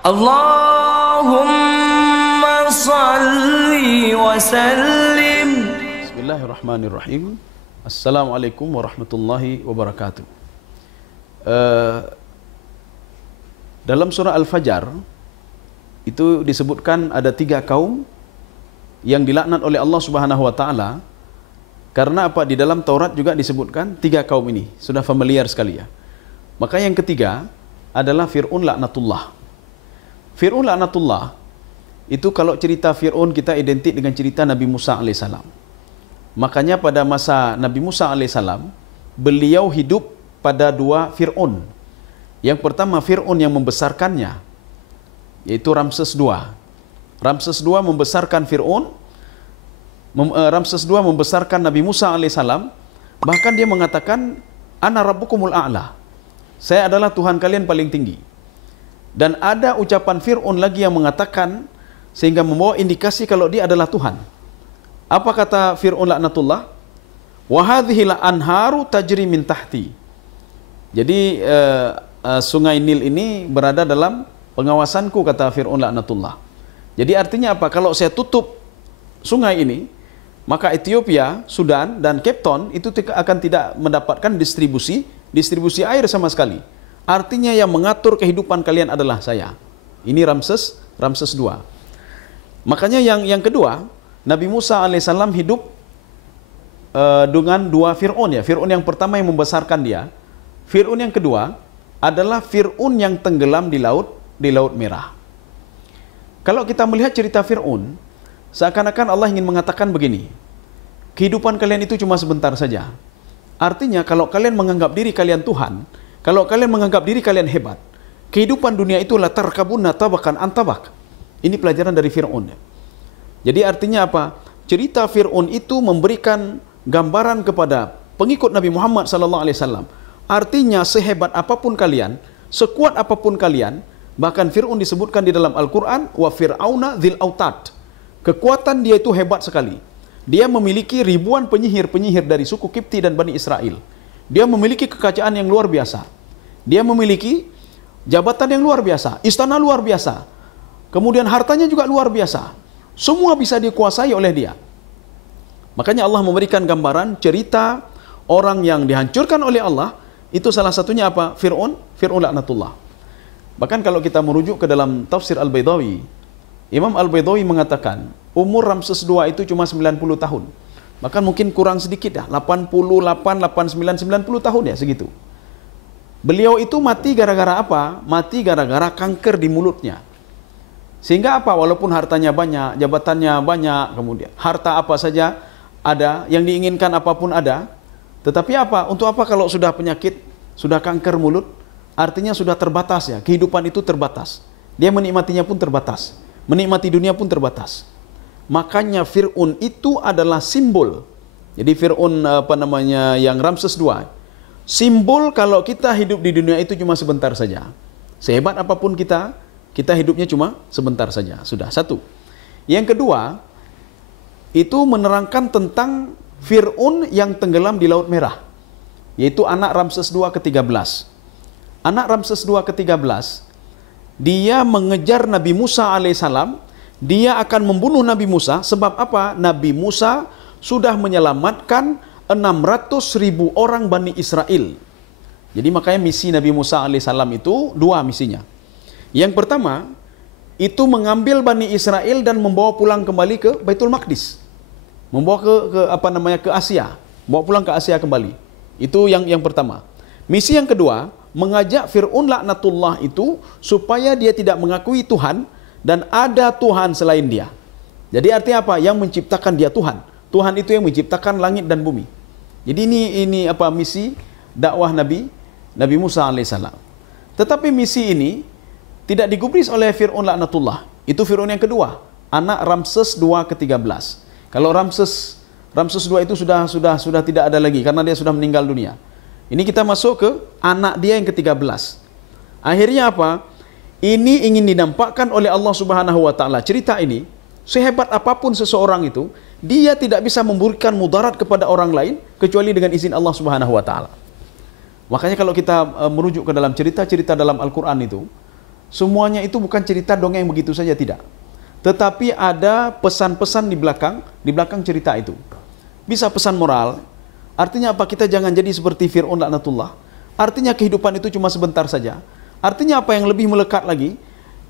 Allahumma salli wa sallim. Bismillahirrahmanirrahim. Assalamualaikum warahmatullahi wabarakatuh. Dalam surah Al-Fajr itu disebutkan ada 3 kaum yang dilaknat oleh Allah Subhanahu wa taala. Karena apa? Di dalam Taurat juga disebutkan 3 kaum ini, sudah familiar sekali ya. Maka yang ketiga adalah Fir'aun laknatullah. Fir'aun laknatullah itu kalau cerita Fir'aun kita identik dengan cerita Nabi Musa alaihissalam. Makanya pada masa Nabi Musa alaihissalam beliau hidup pada 2 Fir'aun. Yang pertama Fir'aun yang membesarkannya, yaitu Ramses II. Ramses II membesarkan Fir'aun. Ramses II membesarkan Nabi Musa alaihissalam. Bahkan dia mengatakan, Ana rabbukumul a'la. Saya adalah Tuhan kalian paling tinggi. Dan ada ucapan Fir'aun lagi yang mengatakan, sehingga membawa indikasi kalau dia adalah Tuhan. Apa kata Fir'aun laknatullah? Wa hadhihi la anharu tajri min tahti. Jadi sungai Nil ini berada dalam pengawasanku, kata Fir'aun laknatullah. Jadi artinya apa? Kalau saya tutup sungai ini, maka Ethiopia, Sudan dan Cape Town itu akan tidak mendapatkan distribusi air sama sekali. Artinya yang mengatur kehidupan kalian adalah saya. Ini Ramses II. Makanya yang kedua, Nabi Musa alaihissalam hidup dengan 2 Fir'aun ya. Fir'aun yang pertama yang membesarkan dia. Fir'aun yang kedua adalah Fir'aun yang tenggelam di Laut Merah. Kalau kita melihat cerita Fir'aun, seakan-akan Allah ingin mengatakan begini, kehidupan kalian itu cuma sebentar saja. Artinya kalau kalian menganggap diri kalian Tuhan, kalau kalian menganggap diri kalian hebat, kehidupan dunia itu la tarkabunna tabakan an tabak. Ini pelajaran dari Fir'aun. Jadi artinya apa? Cerita Fir'aun itu memberikan gambaran kepada pengikut Nabi Muhammad SAW. Artinya sehebat apapun kalian, sekuat apapun kalian, bahkan Fir'aun disebutkan di dalam Al-Quran, wa fir'auna dzil autad. Kekuatan dia itu hebat sekali. Dia memiliki ribuan penyihir dari suku Kipti dan Bani Israel. Dia memiliki kekayaan yang luar biasa. Dia memiliki jabatan yang luar biasa, istana luar biasa. Kemudian hartanya juga luar biasa. Semua bisa dikuasai oleh dia. Makanya Allah memberikan gambaran cerita orang yang dihancurkan oleh Allah. Itu salah satunya apa? Fir'aun laknatullah. Bahkan kalau kita merujuk ke dalam tafsir Al-Baydawi, Imam Al-Baydawi mengatakan umur Ramses II itu cuma 90 tahun. Bahkan mungkin kurang sedikit ya, 88, 89, 90 tahun ya, segitu. Beliau itu mati gara-gara apa? Mati gara-gara kanker di mulutnya. Sehingga apa? Walaupun hartanya banyak, jabatannya banyak, kemudian harta apa saja ada, yang diinginkan apapun ada. Tetapi apa? Untuk apa kalau sudah penyakit, sudah kanker mulut? Artinya sudah terbatas ya, kehidupan itu terbatas. Dia menikmatinya pun terbatas. Menikmati dunia pun terbatas. Makanya Fir'aun itu adalah simbol. Jadi Fir'aun yang Ramses II, simbol kalau kita hidup di dunia itu cuma sebentar saja. Sehebat apapun kita hidupnya cuma sebentar saja. Sudah, satu. Yang kedua, itu menerangkan tentang Fir'aun yang tenggelam di Laut Merah, yaitu anak Ramses II ke-13. Anak Ramses II ke-13, dia mengejar Nabi Musa alaihissalam. Dia akan membunuh Nabi Musa. Sebab apa? Nabi Musa sudah menyelamatkan 600.000 orang Bani Israel. Jadi makanya misi Nabi Musa alaihissalam itu 2 misinya. Yang pertama, itu mengambil Bani Israel dan membawa pulang kembali ke Baitul Maqdis. Membawa ke Asia. Bawa pulang ke Asia kembali. Itu yang pertama. Misi yang kedua, mengajak Fir'aun laknatullah itu supaya dia tidak mengakui Tuhan dan ada Tuhan selain dia. Jadi artinya apa? Yang menciptakan dia Tuhan. Tuhan itu yang menciptakan langit dan bumi. Jadi ini apa misi dakwah Nabi Musa alaihissalam. Tetapi misi ini tidak digubris oleh Fir'aun laknatullah. Itu Fir'aun yang kedua, anak Ramses II ke-13. Kalau Ramses II itu sudah tidak ada lagi karena dia sudah meninggal dunia. Ini kita masuk ke anak dia yang ke-13. Akhirnya apa? Ini ingin dinampakkan oleh Allah Subhanahu wa taala. Cerita ini, sehebat apapun seseorang itu, dia tidak bisa memberikan mudarat kepada orang lain kecuali dengan izin Allah Subhanahu wa taala. Makanya kalau kita merujuk ke dalam cerita-cerita dalam Al-Qur'an itu, Semuanya itu bukan cerita dongeng begitu saja, tidak. Tetapi ada pesan-pesan di belakang cerita itu. Bisa pesan moral, artinya apa? Kita jangan jadi seperti Fir'aun laknatullah. Artinya kehidupan itu cuma sebentar saja. Artinya apa yang lebih melekat lagi?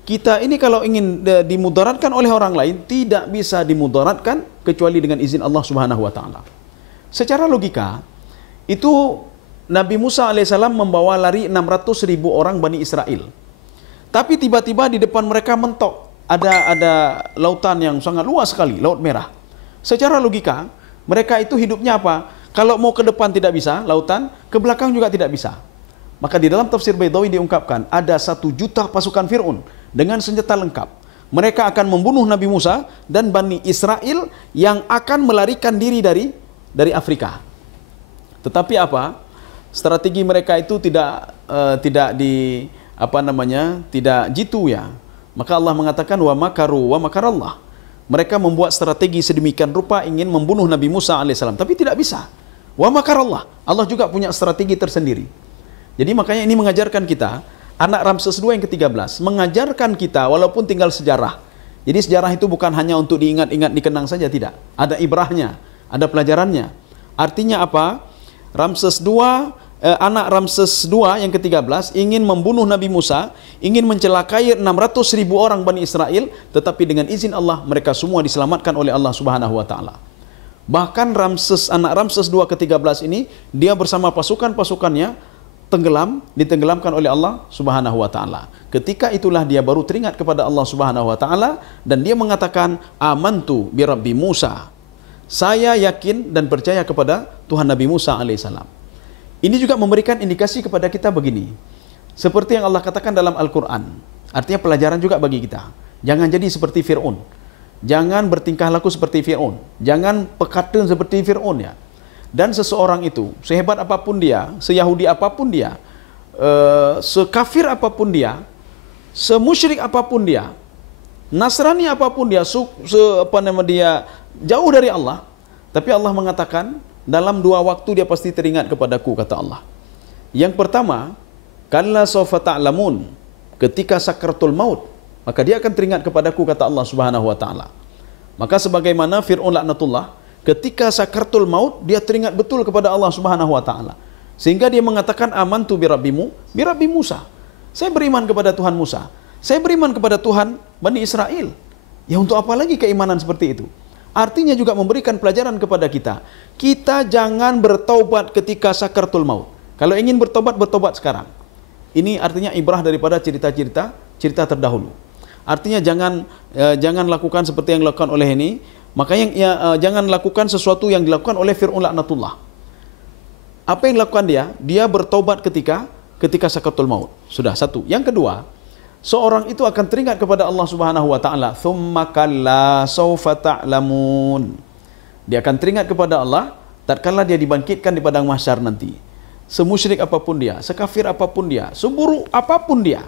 Kita ini kalau ingin dimudaratkan oleh orang lain, tidak bisa dimudaratkan kecuali dengan izin Allah Subhanahu wa taala. Secara logika, itu Nabi Musa alaihissalam membawa lari 600.000 orang Bani Israel. Tapi tiba-tiba di depan mereka mentok ada lautan yang sangat luas sekali, Laut Merah. Secara logika, mereka itu hidupnya apa? Kalau mau ke depan tidak bisa, lautan, ke belakang juga tidak bisa. Maka di dalam tafsir Baidawi diungkapkan, ada 1 juta pasukan Fir'aun dengan senjata lengkap. Mereka akan membunuh Nabi Musa dan Bani Israel yang akan melarikan diri dari Afrika. Tetapi apa? Strategi mereka itu tidak tidak jitu ya. Maka Allah mengatakan wa makaru wa makarallah. Mereka membuat strategi sedemikian rupa ingin membunuh Nabi Musa alaihissalam, tapi tidak bisa. Wa makarallah. Allah juga punya strategi tersendiri. Jadi makanya ini mengajarkan kita, anak Ramses II yang ke-13 mengajarkan kita walaupun tinggal sejarah. Jadi sejarah itu bukan hanya untuk diingat-ingat, dikenang saja, tidak. Ada ibrahnya, ada pelajarannya. Artinya apa? Anak Ramses II yang ke-13 ingin membunuh Nabi Musa, ingin mencelakai 600.000 orang Bani Israel, tetapi dengan izin Allah mereka semua diselamatkan oleh Allah Subhanahu wa taala. Bahkan anak Ramses II ke-13 ini, dia bersama pasukan-pasukannya ditenggelamkan oleh Allah Subhanahu wa taala. Ketika itulah dia baru teringat kepada Allah Subhanahu wa taala dan dia mengatakan amantu bi rabbi Musa. Saya yakin dan percaya kepada Tuhan Nabi Musa alaihissalam. Ini juga memberikan indikasi kepada kita begini. Seperti yang Allah katakan dalam Al-Quran. Artinya pelajaran juga bagi kita. Jangan jadi seperti Fir'aun. Jangan bertingkah laku seperti Fir'aun. Jangan pekatun seperti Fir'aun ya. Dan seseorang itu, sehebat apapun dia, seyahudi apapun dia, sekafir apapun dia, semusyrik apapun dia, Nasrani apapun dia, jauh dari Allah, tapi Allah mengatakan, dalam 2 waktu dia pasti teringat kepadaku, kata Allah. Yang pertama, kalla sawfa ta'lamun, ketika sakaratul maut, maka dia akan teringat kepadaku, kata Allah Subhanahu wa taala. Maka sebagaimana Fir'aun laknatullah, ketika sakaratul maut dia teringat betul kepada Allah Subhanahu wa taala. Sehingga dia mengatakan amantu bi rabbi Musa. Saya beriman kepada Tuhan Musa. Saya beriman kepada Tuhan Bani Israel. Ya untuk apa lagi keimanan seperti itu? Artinya juga memberikan pelajaran kepada kita. Kita jangan bertaubat ketika sakaratul maut. Kalau ingin bertobat, bertobat sekarang. Ini artinya ibrah daripada cerita terdahulu. Artinya jangan lakukan seperti yang dilakukan oleh ini. Makanya jangan lakukan sesuatu yang dilakukan oleh Fir'aun laknatullah. Apa yang dilakukan dia? Dia bertobat ketika sakaratul maut. Sudah satu. Yang kedua, seorang itu akan teringat kepada Allah Subhanahu wa taala, "Tsumma kalla sawfa ta'lamun." Dia akan teringat kepada Allah tatkala dia dibangkitkan di padang mahsyar nanti. Semusyrik apapun dia, sekafir apapun dia, seburuk apapun dia,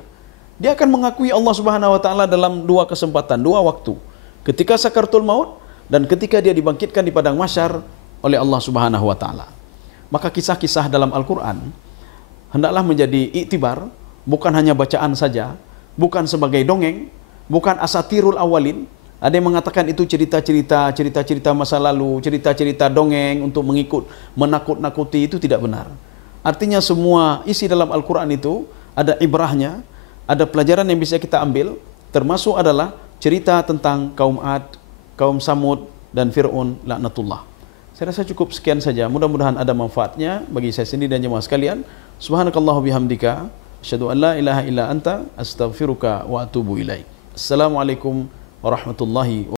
dia akan mengakui Allah Subhanahu wa taala dalam 2 kesempatan, 2 waktu. Ketika sakaratul maut dan ketika dia dibangkitkan di padang mahsyar oleh Allah Subhanahu wa taala. Maka kisah-kisah dalam Al-Qur'an hendaklah menjadi iktibar, bukan hanya bacaan saja, bukan sebagai dongeng, bukan asatirul awalin. Ada yang mengatakan itu cerita-cerita masa lalu, cerita-cerita dongeng untuk menakut-nakuti, itu tidak benar. Artinya semua isi dalam Al-Quran itu ada ibrahnya, ada pelajaran yang bisa kita ambil, termasuk adalah cerita tentang kaum Ad, kaum Samud, dan Fir'aun laknatullah. Saya rasa cukup sekian saja. Mudah-mudahan ada manfaatnya bagi saya sendiri dan jemaah sekalian. Subhanakallahu bihamdika, asyhadu an la ilaha illa anta, astaghfiruka wa atubu ilaik. Assalamualaikum warahmatullahi wabarakatuh.